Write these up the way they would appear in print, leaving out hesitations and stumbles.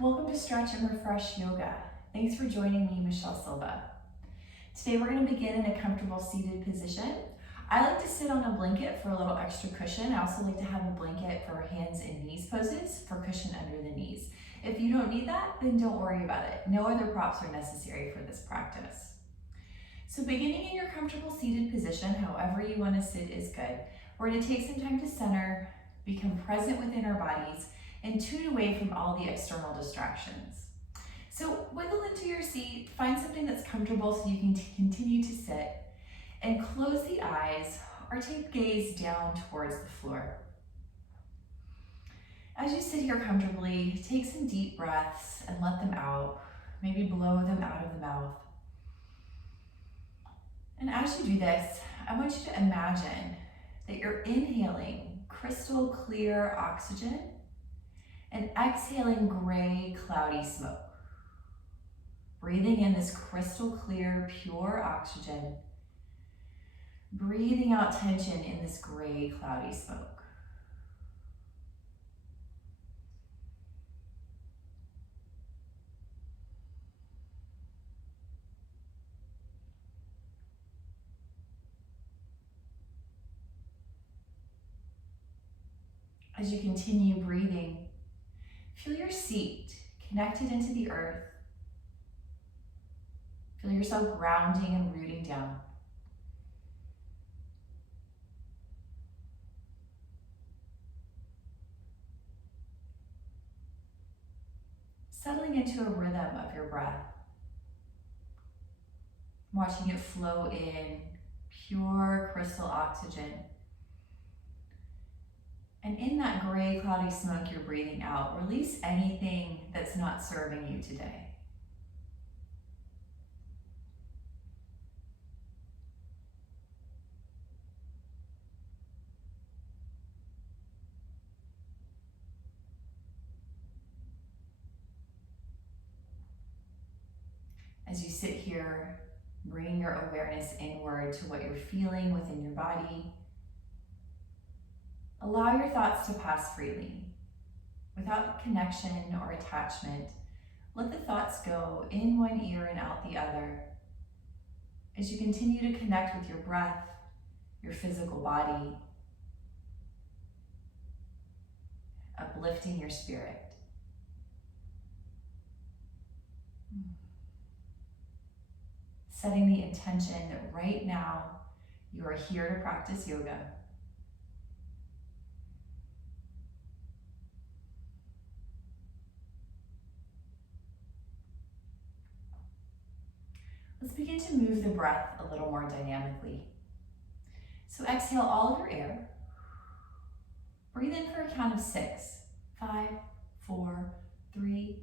Welcome to Stretch and Refresh Yoga. Thanks for joining me, Michelle Silva. Today we're going to begin in a comfortable seated position. I like to sit on a blanket for a little extra cushion. I also like to have a blanket for hands and knees poses for cushion under the knees. If you don't need that, then don't worry about it. No other props are necessary for this practice. So beginning in your comfortable seated position, however you want to sit is good. We're going to take some time to center, become present within our bodies, and tune away from all the external distractions. So wiggle into your seat, find something that's comfortable so you can continue to sit, and close the eyes or take gaze down towards the floor. As you sit here comfortably, take some deep breaths and let them out. Maybe blow them out of the mouth. And as you do this, I want you to imagine that you're inhaling crystal clear oxygen and exhaling gray, cloudy smoke. Breathing in this crystal clear, pure oxygen. Breathing out tension in this gray, cloudy smoke. As you continue breathing, feel your seat connected into the earth. Feel yourself grounding and rooting down. Settling into a rhythm of your breath. Watching it flow in, pure crystal oxygen. And in that gray, cloudy smoke you're breathing out, release anything that's not serving you today. As you sit here, bringing your awareness inward to what you're feeling within your body, allow your thoughts to pass freely, without connection or attachment. Let the thoughts go in one ear and out the other. As you continue to connect with your breath, your physical body, uplifting your spirit. Setting the intention that right now you are here to practice yoga. Let's begin to move the breath a little more dynamically. So exhale all of your air. Breathe in for a count of 6. 5, 4, 3,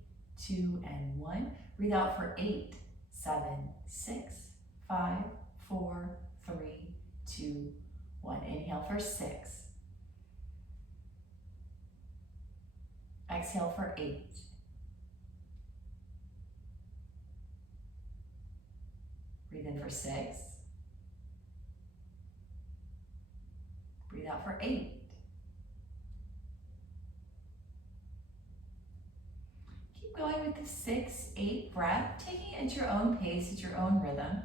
2, and 1. Breathe out for 8, 7, 6, 5, 4, 3, 2, 1. Inhale for 6. Exhale for 8. Breathe in for 6. Breathe out for 8. Keep going with the 6, 8 breath, taking it at your own pace, at your own rhythm.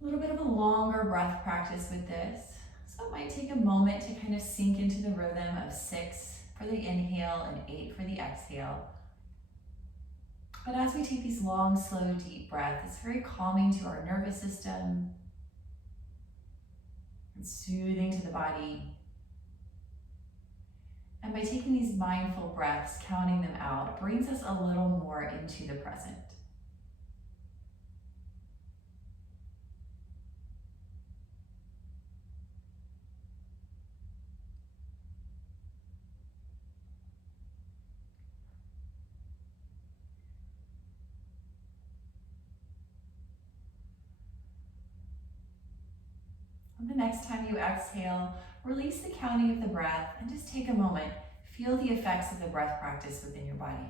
A little bit of a longer breath practice with this. So it might take a moment to kind of sink into the rhythm of 6 for the inhale and 8 for the exhale. But as we take these long, slow, deep breaths, it's very calming to our nervous system. It's soothing to the body. And by taking these mindful breaths, counting them out, it brings us a little more into the present. The next time you exhale, release the counting of the breath and just take a moment. Feel the effects of the breath practice within your body.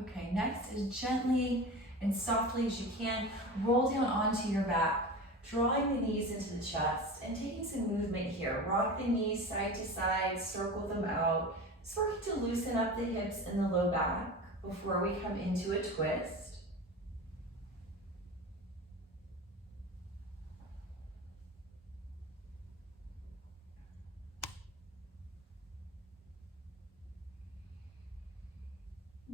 Okay, next is gently and softly as you can, roll down onto your back. Drawing the knees into the chest and taking some movement here. Rock the knees side to side, circle them out. Just working to loosen up the hips and the low back before we come into a twist.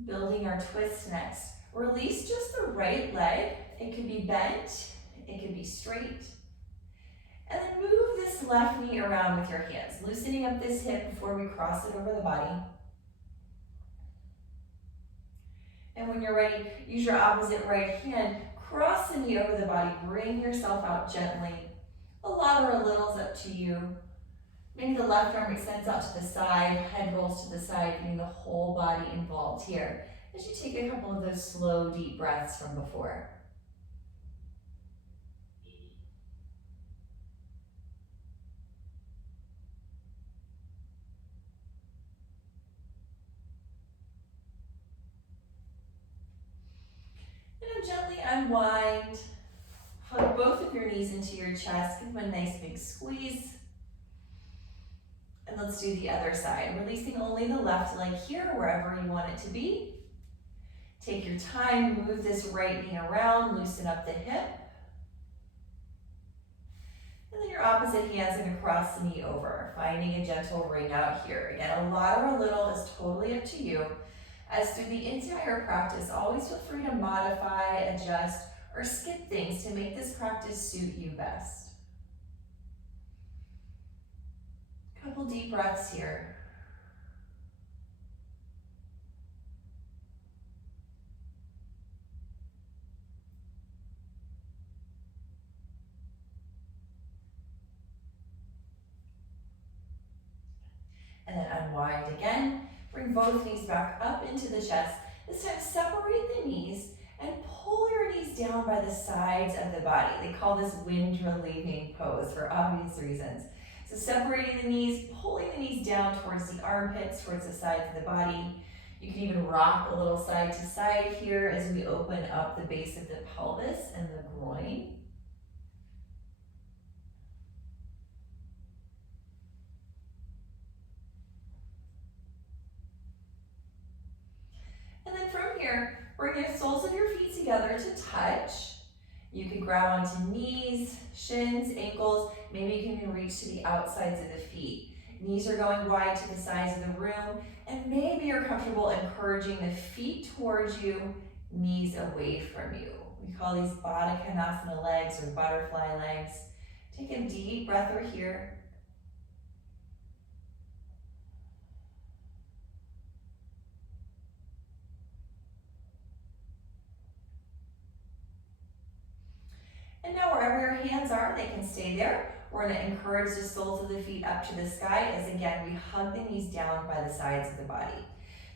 Building our twist next. Release just the right leg. It could be bent, it could be straight. And then move this left knee around with your hands, loosening up this hip before we cross it over the body. And when you're ready, use your opposite right hand, cross the knee over the body, bring yourself out gently. A lot or a little is up to you. Maybe the left arm extends out to the side, head rolls to the side, getting the whole body involved here. As you take a couple of those slow, deep breaths from before. And now gently unwind. Hug both of your knees into your chest. Give them a nice big squeeze. And let's do the other side. Releasing only the left leg here, wherever you want it to be. Take your time, move this right knee around, loosen up the hip. And then your opposite hand's gonna cross the knee over, finding a gentle ring out here. Again, a lot or a little is totally up to you. As through the entire practice, always feel free to modify, adjust, or skip things to make this practice suit you best. Couple deep breaths here. And then unwind again. Bring both knees back up into the chest. This time separate the knees and pull your knees down by the sides of the body. They call this wind relieving pose for obvious reasons. So separating the knees, pulling the knees down towards the armpits, towards the sides of the body. You can even rock a little side to side here as we open up the base of the pelvis and the groin. And then from here, bring the soles of your feet together to touch. You can grab onto knees, shins, ankles. Maybe you can even reach to the outsides of the feet. Knees are going wide to the sides of the room, and maybe you're comfortable encouraging the feet towards you, knees away from you. We call these Baddha Konasana legs or butterfly legs. Take a deep breath over here. And now wherever your hands are, they can stay there. We're going to encourage the soles of the feet up to the sky as again, we hug the knees down by the sides of the body.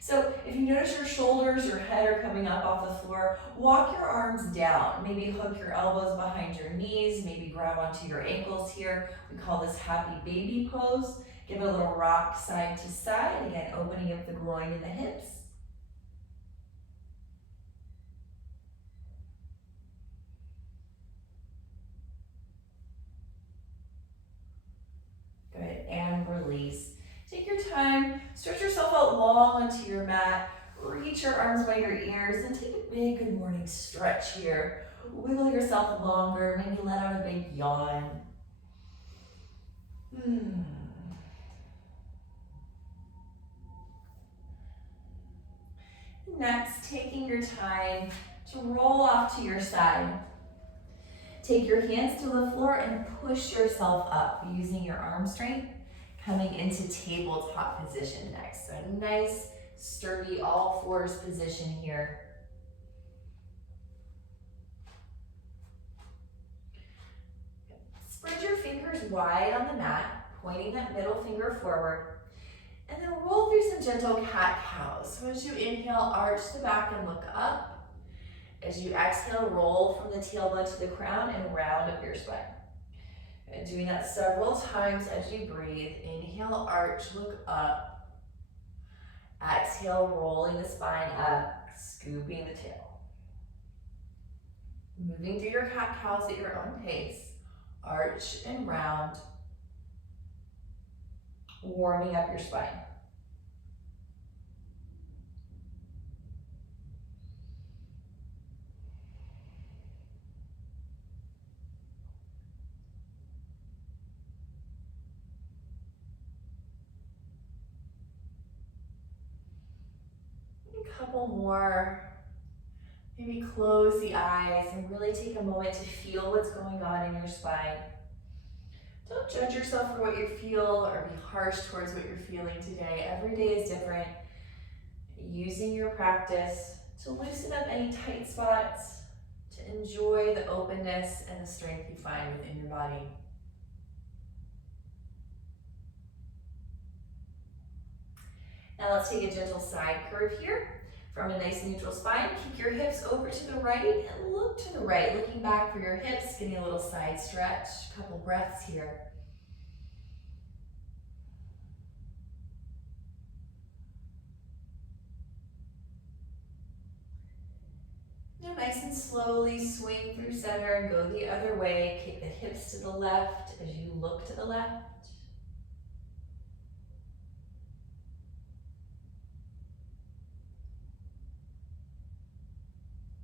So if you notice your shoulders, your head are coming up off the floor, walk your arms down. Maybe hook your elbows behind your knees, maybe grab onto your ankles here. We call this happy baby pose. Give a little rock side to side, again, opening up the groin and the hips. Good, and release. Take your time, stretch yourself out long onto your mat, reach your arms by your ears, and take a big good morning stretch here. Wiggle yourself longer, maybe let out a big yawn. Next, taking your time to roll off to your side. Take your hands to the floor and push yourself up using your arm strength, coming into tabletop position next. So a nice, sturdy, all fours position here. Spread your fingers wide on the mat, pointing that middle finger forward. And then roll through some gentle cat-cows. So as you inhale, arch the back and look up. As you exhale, roll from the tailbone to the crown and round up your spine. And doing that several times as you breathe. Inhale, arch, look up. Exhale, rolling the spine up, scooping the tail. Moving through your cat-cows at your own pace. arch and round, warming up your spine. A couple more. Maybe close the eyes and really take a moment to feel what's going on in your spine. Don't judge yourself for what you feel or be harsh towards what you're feeling today. Every day is different. Using your practice to loosen up any tight spots, to enjoy the openness and the strength you find within your body. Now let's take a gentle side curve here. From a nice neutral spine, kick your hips over to the right and look to the right, looking back for your hips, getting a little side stretch. A couple breaths here. Now nice and slowly swing through center and go the other way. Kick the hips to the left as you look to the left.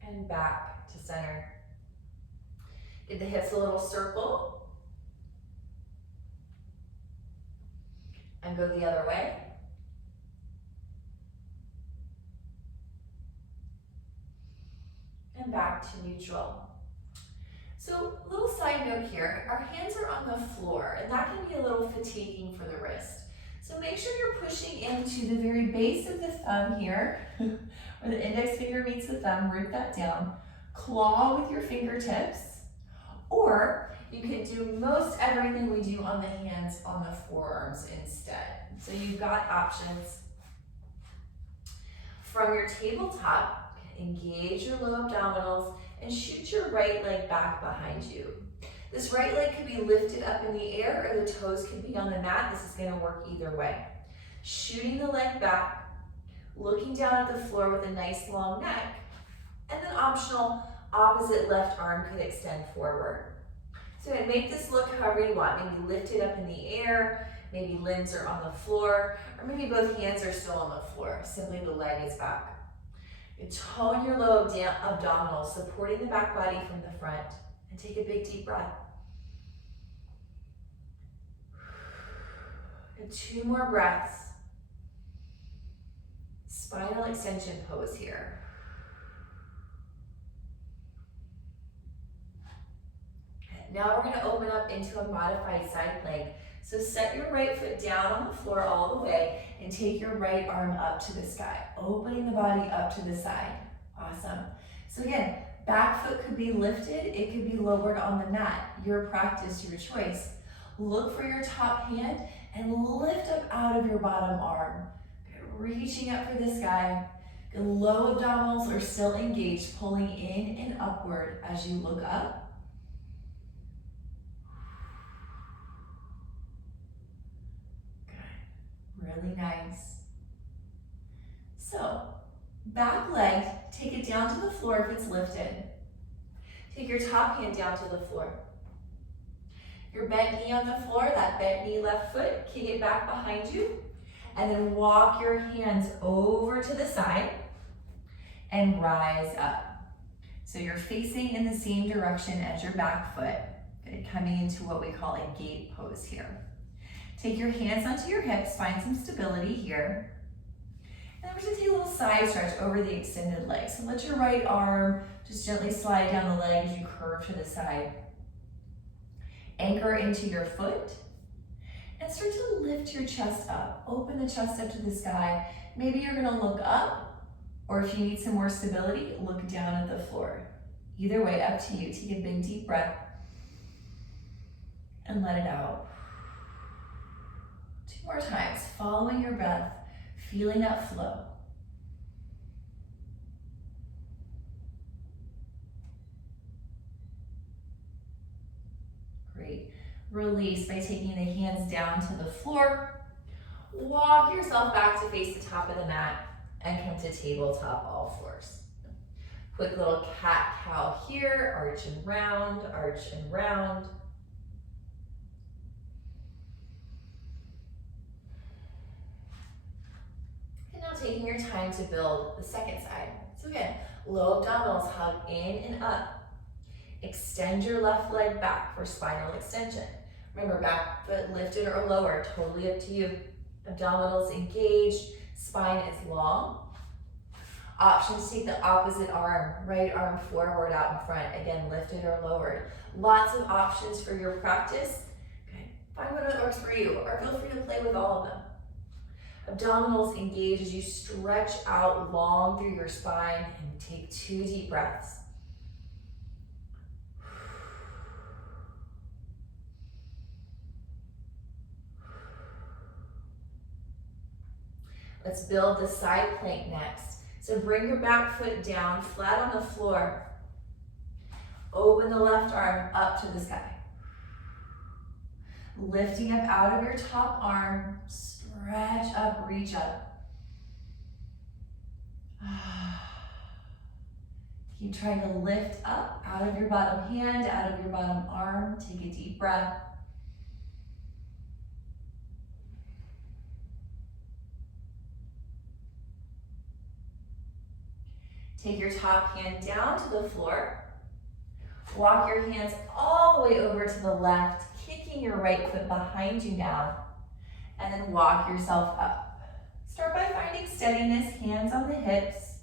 And back to center. Give the hips a little circle. And go the other way. And back to neutral. So, little side note here, our hands are on the floor, and that can be a little fatiguing for the wrist. So make sure you're pushing into the very base of the thumb here, where the index finger meets the thumb, root that down. Claw with your fingertips, or you can do most everything we do on the hands on the forearms instead. So you've got options. From your tabletop, engage your low abdominals and shoot your right leg back behind you. This right leg could be lifted up in the air or the toes could be on the mat. This is going to work either way. Shooting the leg back, looking down at the floor with a nice long neck, and then optional, opposite left arm could extend forward. So make this look however you want. Maybe lift it up in the air, maybe limbs are on the floor, or maybe both hands are still on the floor. Simply the leg is back. You tone your low abdominals, supporting the back body from the front, and take a big deep breath. And 2 more breaths. Spinal extension pose here. Now we're going to open up into a modified side plank. So set your right foot down on the floor all the way and take your right arm up to the sky, opening the body up to the side. Awesome. So again, back foot could be lifted, it could be lowered on the mat. Your practice, your choice. Look for your top hand and lift up out of your bottom arm. Reaching up for the sky. The low abdominals are still engaged, pulling in and upward as you look up. Really nice. So, back leg, take it down to the floor if it's lifted. Take your top hand down to the floor. Your bent knee on the floor, that bent knee left foot, kick it back behind you, and then walk your hands over to the side and rise up. So you're facing in the same direction as your back foot, coming into what we call a gate pose here. Take your hands onto your hips, find some stability here. And then we're going to take a little side stretch over the extended leg. So let your right arm just gently slide down the leg as you curve to the side. Anchor into your foot and start to lift your chest up. Open the chest up to the sky. Maybe you're going to look up, or if you need some more stability, look down at the floor. Either way, up to you. Take a big deep breath and let it out. 2 more times, following your breath, feeling that flow. Great. Release by taking the hands down to the floor. Walk yourself back to face the top of the mat and come to tabletop all fours. Quick little cat-cow here, arch and round, arch and round. taking your time to build the second side. So again, low abdominals, hug in and up. Extend your left leg back for spinal extension. Remember, back foot lifted or lower, totally up to you. Abdominals engaged, spine is long. Options, take the opposite arm, right arm forward out in front, again, lifted or lowered. Lots of options for your practice. Okay. Find what works for you, or feel free to play with all of them. Abdominals engage as you stretch out long through your spine and take 2 deep breaths. Let's build the side plank next. So bring your back foot down, flat on the floor. Open the left arm up to the sky. Lifting up out of your top arm, stretch up, reach up. Keep trying to lift up out of your bottom hand, out of your bottom arm. Take a deep breath. Take your top hand down to the floor. Walk your hands all the way over to the left, kicking your right foot behind you now, and then walk yourself up. Start by finding steadiness, hands on the hips,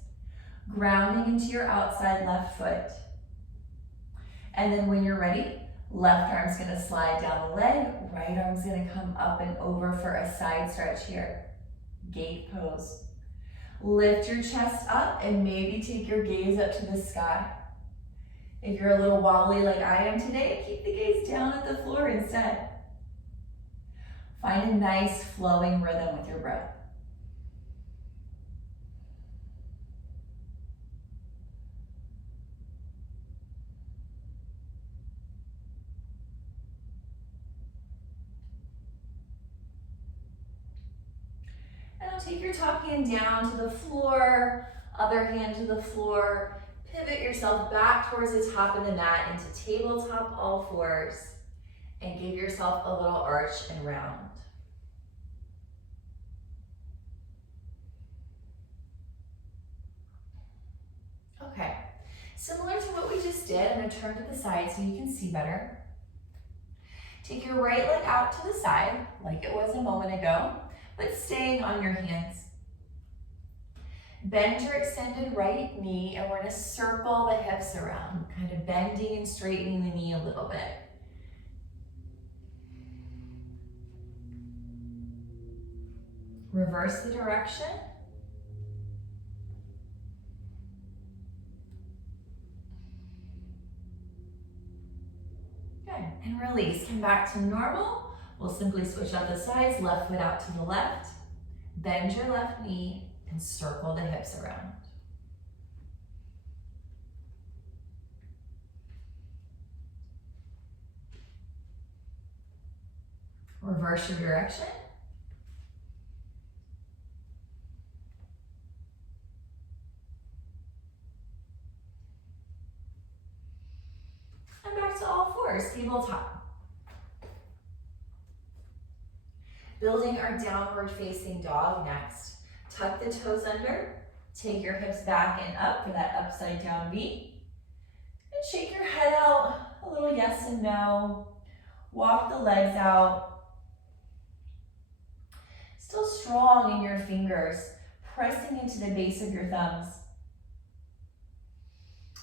grounding into your outside left foot. And then when you're ready, left arm's gonna slide down the leg, right arm's gonna come up and over for a side stretch here. Gate pose. Lift your chest up and maybe take your gaze up to the sky. If you're a little wobbly like I am today, keep the gaze down at the floor instead. Find a nice flowing rhythm with your breath. Take your top hand down to the floor, other hand to the floor. Pivot yourself back towards the top of the mat into tabletop all fours, and give yourself a little arch and round. Okay, similar to what we just did, I'm going to turn to the side so you can see better. Take your right leg out to the side, like it was a moment ago, but staying on your hands. Bend your extended right knee, and we're going to circle the hips around, kind of bending and straightening the knee a little bit. Reverse the direction. Good, and release. Come back to normal. We'll simply switch out the sides, left foot out to the left. Bend your left knee and circle the hips around. Reverse your direction. And back to all fours, tabletop. Building our downward facing dog next. Tuck the toes under, take your hips back and up for that upside down V. And shake your head out, a little yes and no. Walk the legs out. Still strong in your fingers, pressing into the base of your thumbs.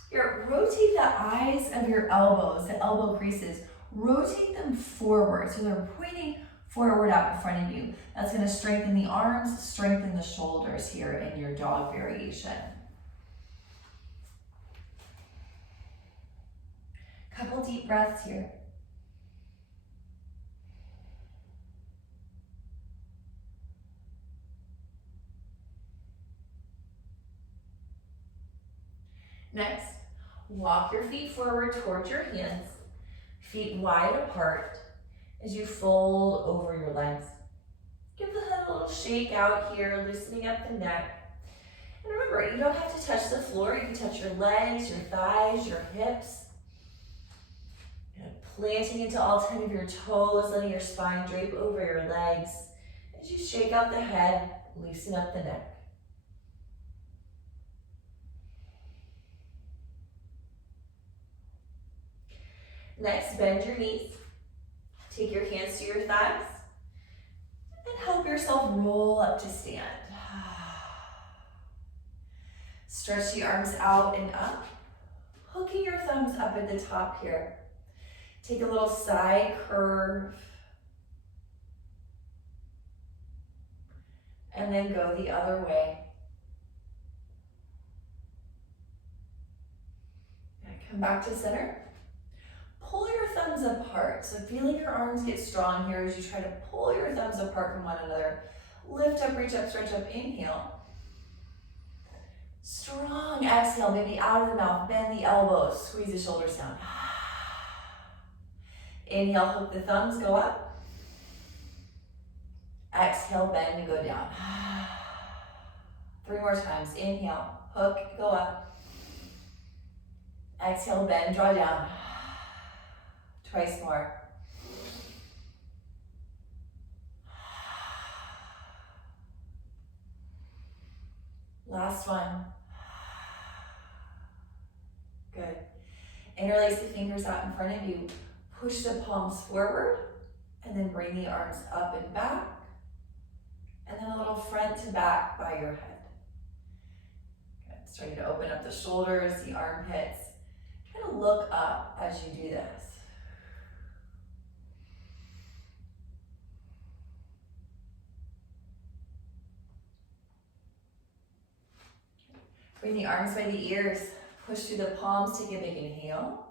Here, rotate the eyes of your elbows, the elbow creases. Rotate them forward so they're pointing forward out in front of you. That's going to strengthen the arms, strengthen the shoulders here in your dog variation. Couple deep breaths here. Next, walk your feet forward towards your hands, feet wide apart as you fold over your legs. Give the head a little shake out here, loosening up the neck. And remember, you don't have to touch the floor. You can touch your legs, your thighs, your hips. Planting into all 10 of your toes, letting your spine drape over your legs. As you shake out the head, loosen up the neck. Next, bend your knees. Take your hands to your thighs and help yourself roll up to stand. Stretch the arms out and up, hooking your thumbs up at the top here. Take a little side curve and then go the other way. And come back to center. Pull your thumbs apart. So feeling your arms get strong here as you try to pull your thumbs apart from one another. Lift up, reach up, stretch up, inhale. Strong exhale, maybe out of the mouth, bend the elbows, squeeze the shoulders down. Inhale, hook the thumbs, go up. Exhale, bend and go down. 3 more times. Inhale, hook, go up. Exhale, bend, draw down. Twice more. Last one. Good. Interlace the fingers out in front of you. Push the palms forward and then bring the arms up and back. And then a little front to back by your head. Good. Starting to open up the shoulders, the armpits. Try to look up as you do this. Bring the arms by the ears. Push through the palms, take a big inhale.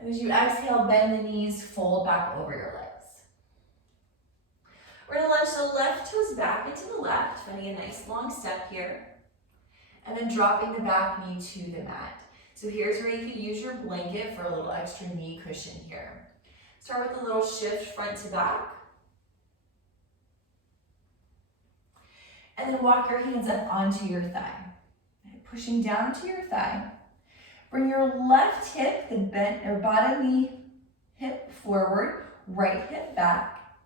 And as you exhale, bend the knees, fold back over your legs. We're gonna lunge the left toes back into the left, finding a nice long step here. And then dropping the back knee to the mat. So here's where you can use your blanket for a little extra knee cushion here. Start with a little shift front to back. And then walk your hands up onto your thigh. Pushing down to your thigh. Bring your left hip, the bent or bottom knee hip forward, right hip back.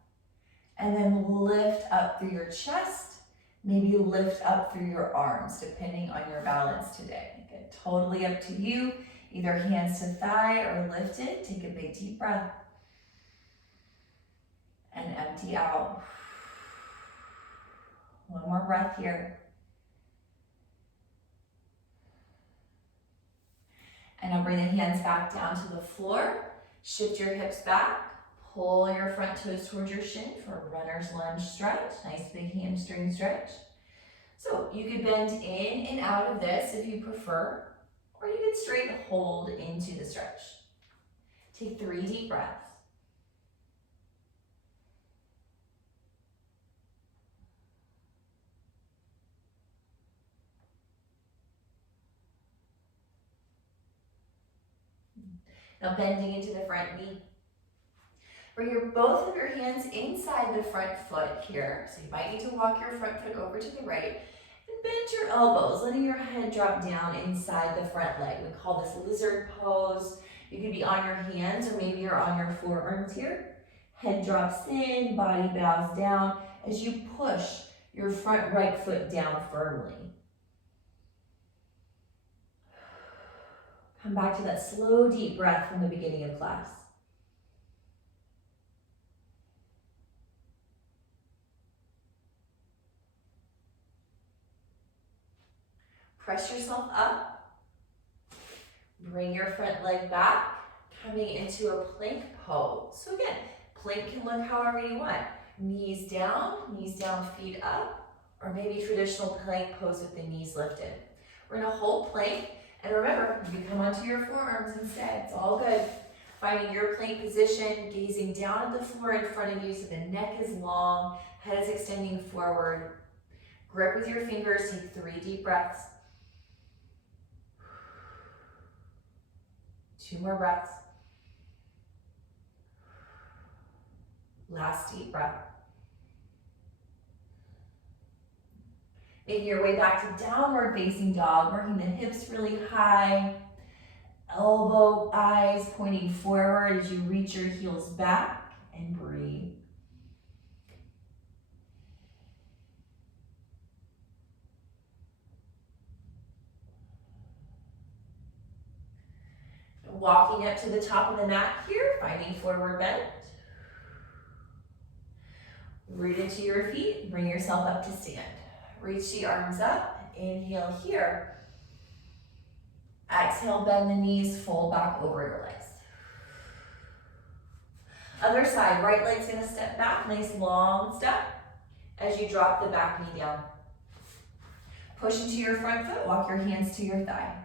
And then lift up through your chest. Maybe lift up through your arms, depending on your balance today. Again, totally up to you. Either hands to thigh or lift it. Take a big deep breath. And empty out. One more breath here. And now bring the hands back down to the floor. Shift your hips back. Pull your front toes towards your shin for a runner's lunge stretch. Nice big hamstring stretch. So you could bend in and out of this if you prefer, or you could straight hold into the stretch. Take 3 deep breaths. Now bending into the front knee. Bring both of your hands inside the front foot here. So you might need to walk your front foot over to the right and bend your elbows, letting your head drop down inside the front leg. We call this lizard pose. You could be on your hands or maybe you're on your forearms here. Head drops in, body bows down as you push your front right foot down firmly. Come back to that slow, deep breath from the beginning of class. Press yourself up. Bring your front leg back, coming into a plank pose. So again, plank can look however you want. Knees down, feet up, or maybe traditional plank pose with the knees lifted. We're gonna hold plank. And remember, you can come onto your forearms instead. It's all good. Finding your plank position, gazing down at the floor in front of you so the neck is long, head is extending forward. Grip with your fingers, take 3 deep breaths. 2 more breaths. Last deep breath. Making your way back to downward facing dog, working the hips really high, elbow, eyes pointing forward as you reach your heels back and breathe. Walking up to the top of the mat here, finding forward bend. Rooted to your feet, bring yourself up to stand. Reach the arms up, inhale here. Exhale, bend the knees, fold back over your legs. Other side, right leg's gonna step back, nice long step as you drop the back knee down. Push into your front foot, walk your hands to your thigh.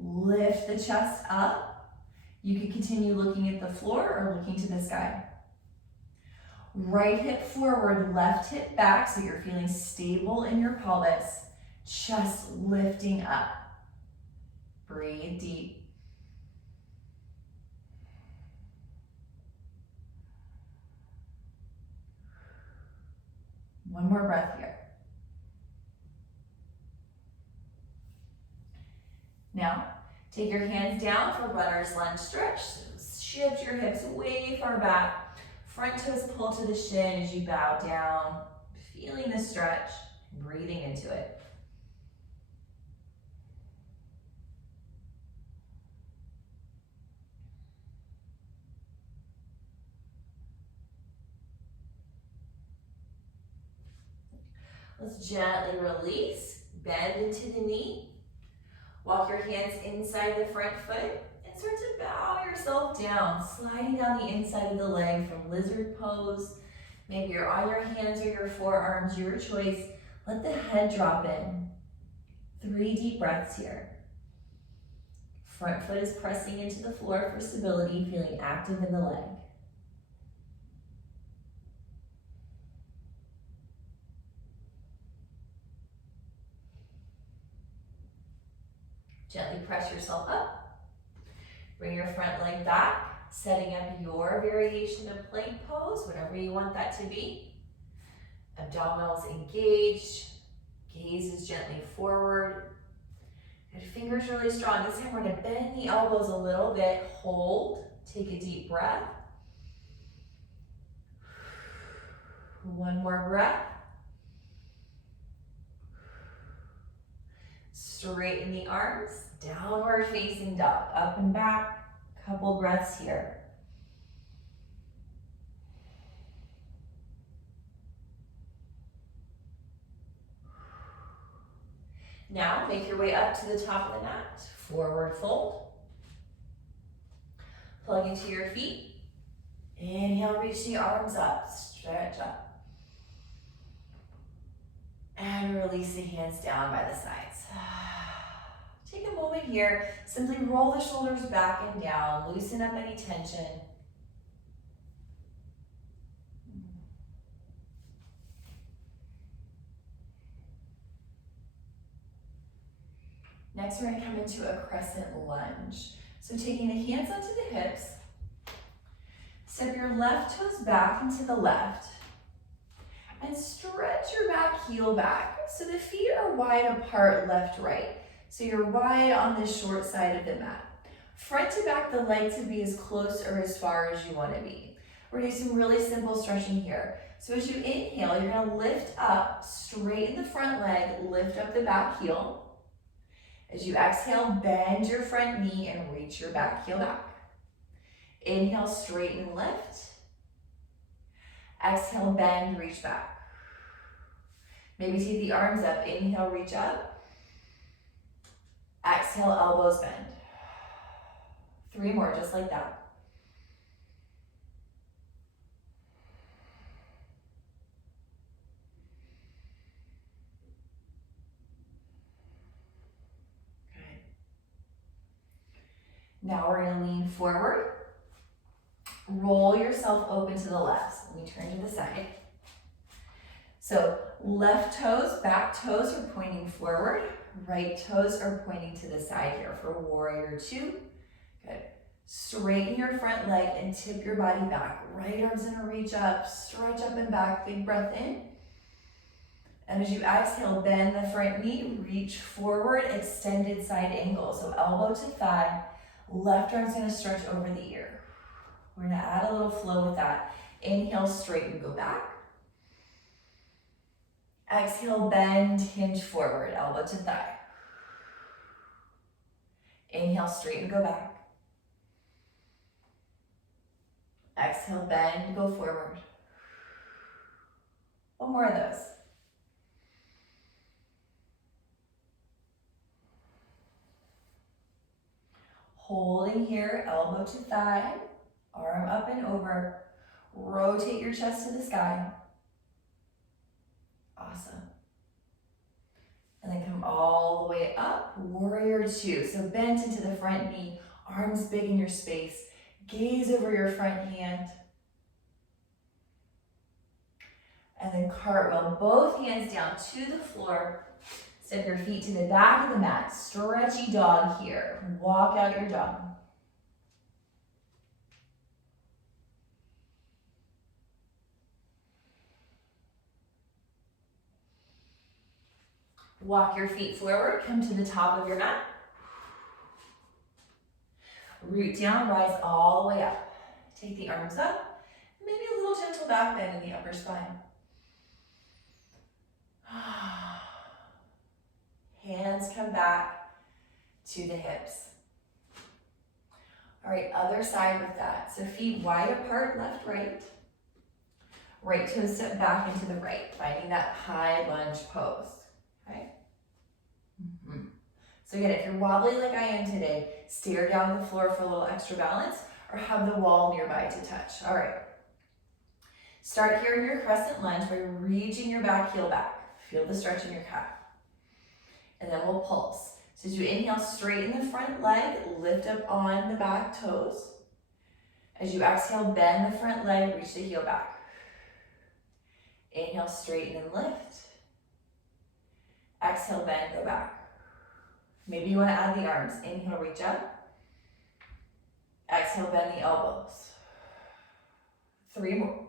Lift the chest up. You can continue looking at the floor or looking to the sky. Right hip forward, left hip back, so you're feeling stable in your pelvis. Chest lifting up. Breathe deep. One more breath here. Now, take your hands down for runner's lunge stretch. So shift your hips way far back. Front toes pull to the shin as you bow down, feeling the stretch, breathing into it. Let's gently release, bend into the knee. Walk your hands inside the front foot and start to bow yourself down, sliding down the inside of the leg from lizard pose. Maybe you're on your hands or your forearms, your choice. Let the head drop in. 3 deep breaths here. Front foot is pressing into the floor for stability, feeling active in the leg. Gently press yourself up. Bring your front leg back, setting up your variation of plank pose, whatever you want that to be. Abdominals engaged, gaze is gently forward. Good, fingers really strong. This time we're gonna bend the elbows a little bit, hold, take a deep breath. One more breath. Straighten the arms, downward facing dog, up and back, couple breaths here. Now make your way up to the top of the mat, forward fold. Plug into your feet. Inhale, reach the arms up, stretch up. And release the hands down by the sides. Take a moment here, simply roll the shoulders back and down, loosen up any tension. Next, we're gonna come into a crescent lunge. So taking the hands onto the hips, step your left toes back into the left, and stretch your back heel back. So the feet are wide apart, left, right. So you're wide on the short side of the mat. Front to back, the leg to be as close or as far as you wanna be. We're gonna do some really simple stretching here. So as you inhale, you're gonna lift up, straighten the front leg, lift up the back heel. As you exhale, bend your front knee and reach your back heel back. Inhale, straighten, lift. Exhale, bend, reach back. Maybe take the arms up. Inhale, reach up. Exhale, elbows bend. 3 more, just like that. Good. Now we're gonna lean forward. Roll yourself open to the left. Let me turn to the side. So left toes, back toes are pointing forward. Right toes are pointing to the side here for warrior 2. Good. Straighten your front leg and tip your body back. Right arm's gonna reach up, stretch up and back, big breath in. And as you exhale, bend the front knee, reach forward, extended side angle. So elbow to thigh, left arm's gonna stretch over the ear. We're gonna add a little flow with that. Inhale, straighten, go back. Exhale, bend, hinge forward, elbow to thigh. Inhale, straighten, go back. Exhale, bend, go forward. One more of those. Holding here, elbow to thigh, arm up and over. Rotate your chest to the sky. Awesome. And then come all the way up, warrior two. So bent into the front knee, arms big in your space. Gaze over your front hand. And then cartwheel, both hands down to the floor. Step your feet to the back of the mat. Stretchy dog here. Walk out your dog. Walk your feet forward, come to the top of your mat. Root down, rise all the way up. Take the arms up, maybe a little gentle back bend in the upper spine. Hands come back to the hips. All right, other side with that. So feet wide apart, left, right. Right toe step back into the right, finding that high lunge pose. Okay. So again, if you're wobbly like I am today, stare down the floor for a little extra balance or have the wall nearby to touch. All right. Start here in your crescent lunge by reaching your back heel back. Feel the stretch in your calf. And then we'll pulse. So as you inhale, straighten the front leg, lift up on the back toes. As you exhale, bend the front leg, reach the heel back. Inhale, straighten and lift. Exhale, bend, go back. Maybe you want to add the arms. Inhale, reach up. Exhale, bend the elbows. 3 more.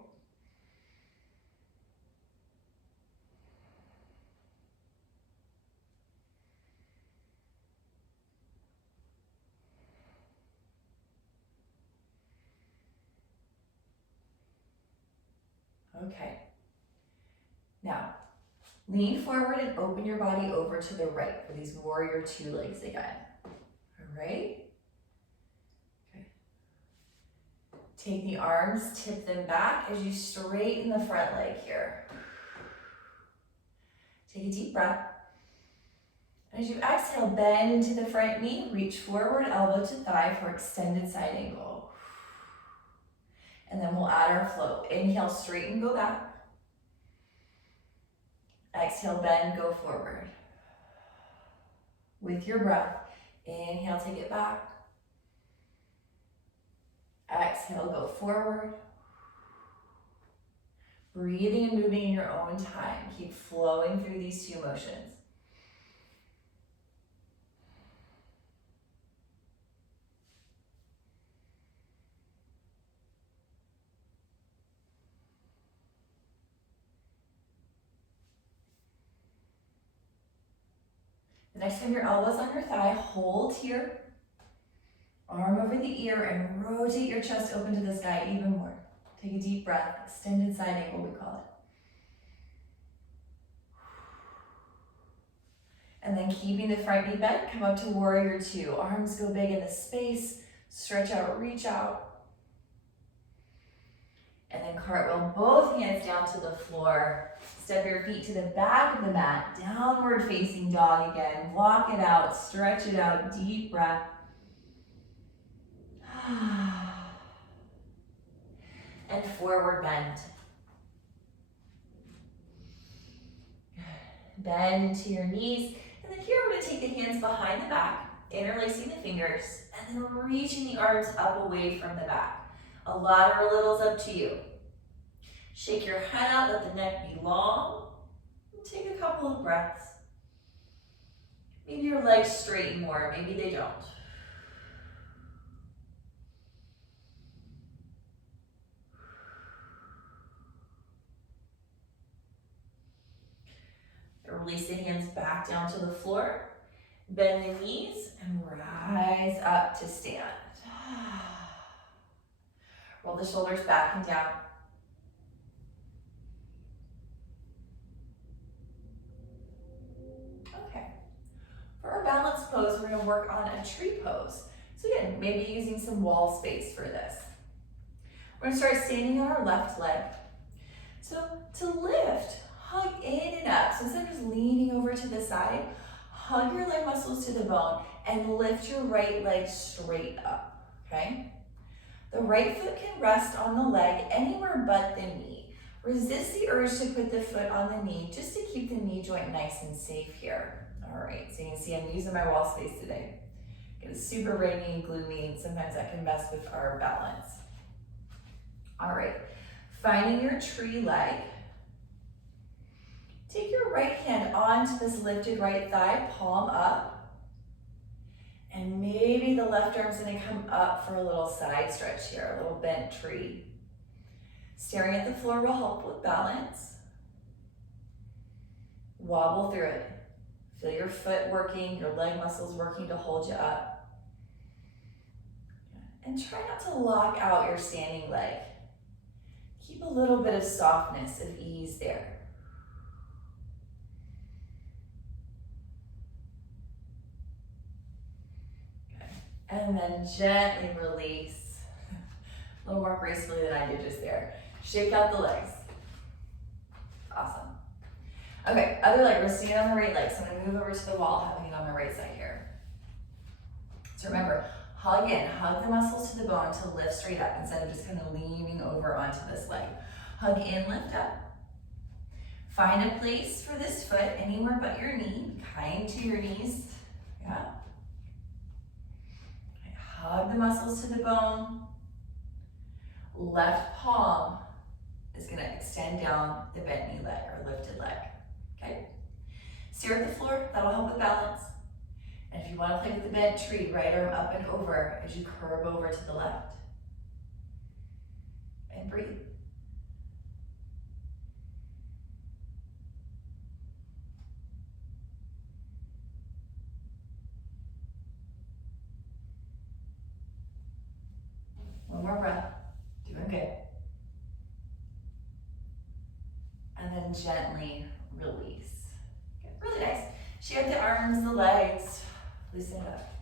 Okay. Now, lean forward and open your body over to the right for these warrior two legs again. All right? Okay. Take the arms, tip them back as you straighten the front leg here. Take a deep breath. As you exhale, bend into the front knee, reach forward, elbow to thigh for extended side angle. And then we'll add our float. Inhale, straighten, go back. Exhale, bend, go forward. With your breath, inhale, take it back. Exhale, go forward. Breathing and moving in your own time. Keep flowing through these two motions. The next time your elbow's on your thigh, hold here. Arm over the ear and rotate your chest open to the sky even more. Take a deep breath, extended side angle we call it. And then keeping the front knee bent, come up to warrior two. Arms go big in the space, stretch out, reach out. And then cartwheel both hands down to the floor. Step your feet to the back of the mat, downward facing dog again. Walk it out, stretch it out, deep breath. And forward bend. Bend into your knees. And then here we're going to take the hands behind the back, interlacing the fingers, and then reaching the arms up away from the back. A lot or a little is up to you. Shake your head out, let the neck be long. And take a couple of breaths. Maybe your legs straighten more, maybe they don't. Release the hands back down to the floor. Bend the knees and rise up to stand. Roll the shoulders back and down. Okay. For our balance pose, we're going to gonna work on a tree pose. So again, maybe using some wall space for this. We're gonna start standing on our left leg. So to lift, hug in and up. So instead of just leaning over to the side, hug your leg muscles to the bone and lift your right leg straight up, okay? The right foot can rest on the leg anywhere but the knee. Resist the urge to put the foot on the knee just to keep the knee joint nice and safe here. All right, so you can see I'm using my wall space today. It's super rainy and gloomy, and sometimes that can mess with our balance. All right, finding your tree leg. Take your right hand onto this lifted right thigh, palm up. And maybe the left arm's gonna come up for a little side stretch here, a little bent tree. Staring at the floor will help with balance. Wobble through it. Feel your foot working, your leg muscles working to hold you up. And try not to lock out your standing leg. Keep a little bit of softness, of ease there. And then gently release. A little more gracefully than I did just there. Shake out the legs. Awesome. Okay, other leg, we're standing on the right leg. So I'm gonna move over to the wall, having it on my right side here. So remember, hug in, hug the muscles to the bone to lift straight up instead of just kind of leaning over onto this leg. Hug in, lift up. Find a place for this foot anywhere but your knee. Kind to your knees. Yeah. Hug the muscles to the bone. Left palm is gonna extend down the bent knee leg or lifted leg, okay? Stare at the floor, that'll help with balance. And if you wanna play with the bent tree, right arm up and over as you curve over to the left. And breathe. One more breath, doing good. And then gently release. Okay, really nice. Shake the arms, the legs, loosen it up.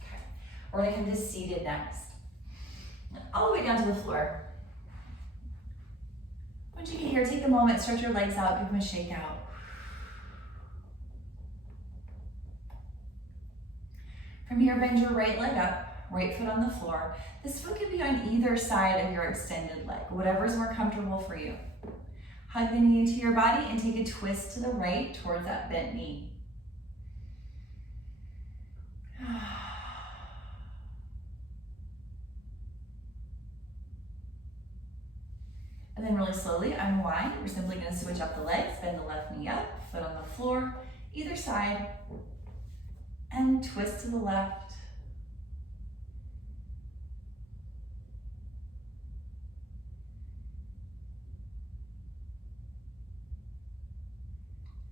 Okay, we're gonna come to seated next. All the way down to the floor. Once you get here, take a moment, stretch your legs out, give them a shake out. From here, bend your right leg up, right foot on the floor. This foot can be on either side of your extended leg, whatever's more comfortable for you. Hug the knee into your body and take a twist to the right towards that bent knee. And then really slowly unwind. We're simply gonna switch up the legs, bend the left knee up, foot on the floor, either side, and twist to the left.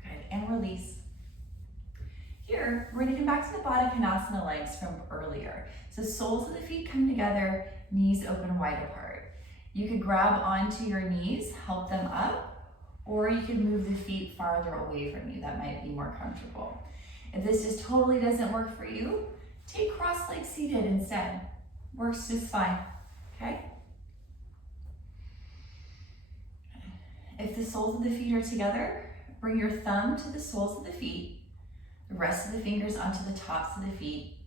Good, and release. Here, we're gonna come back to the Baddha Konasana legs from earlier. So soles of the feet come together, knees open wide apart. You could grab onto your knees, help them up, or you could move the feet farther away from you. That might be more comfortable. If this just totally doesn't work for you, take cross-legged seated instead. Works just fine, okay? If the soles of the feet are together, bring your thumb to the soles of the feet, the rest of the fingers onto the tops of the feet,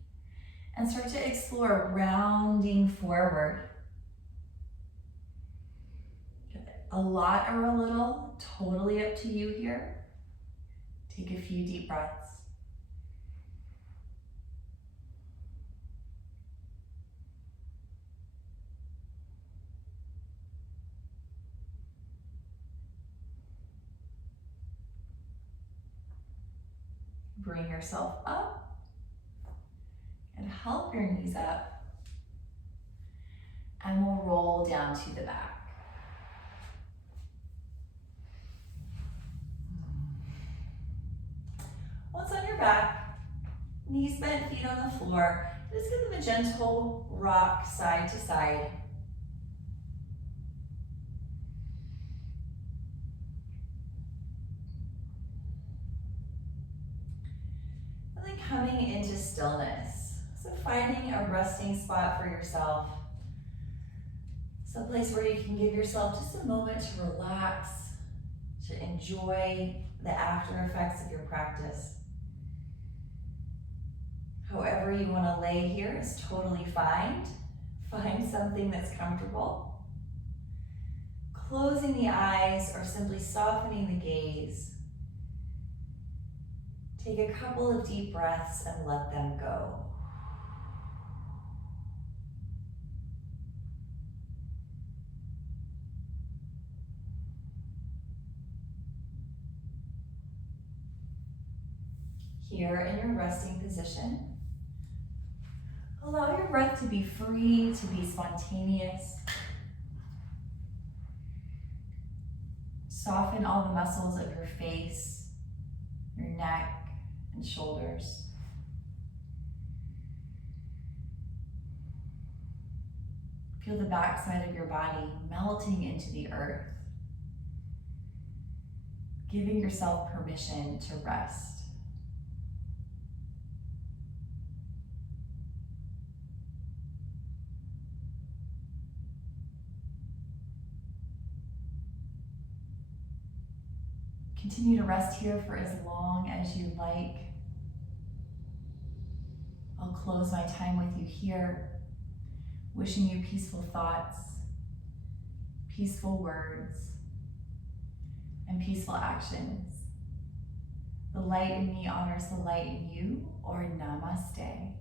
and start to explore rounding forward. A lot or a little, totally up to you here. Take a few deep breaths. Bring yourself up and help your knees up. And we'll roll down to the back. Once on your back, knees bent, feet on the floor, just give them a gentle rock side to side. stillness. So finding a resting spot for yourself. Someplace where you can give yourself just a moment to relax, to enjoy the after effects of your practice. However you want to lay here is totally fine. Find something that's comfortable. Closing the eyes or simply softening the gaze. Take a couple of deep breaths and let them go. Here in your resting position, allow your breath to be free, to be spontaneous. Soften all the muscles of your face, your neck, and shoulders. Feel the backside of your body melting into the earth, giving yourself permission to rest. Continue to rest here for as long as you like. I'll close my time with you here, wishing you peaceful thoughts, peaceful words, and peaceful actions. The light in me honors the light in you, or namaste.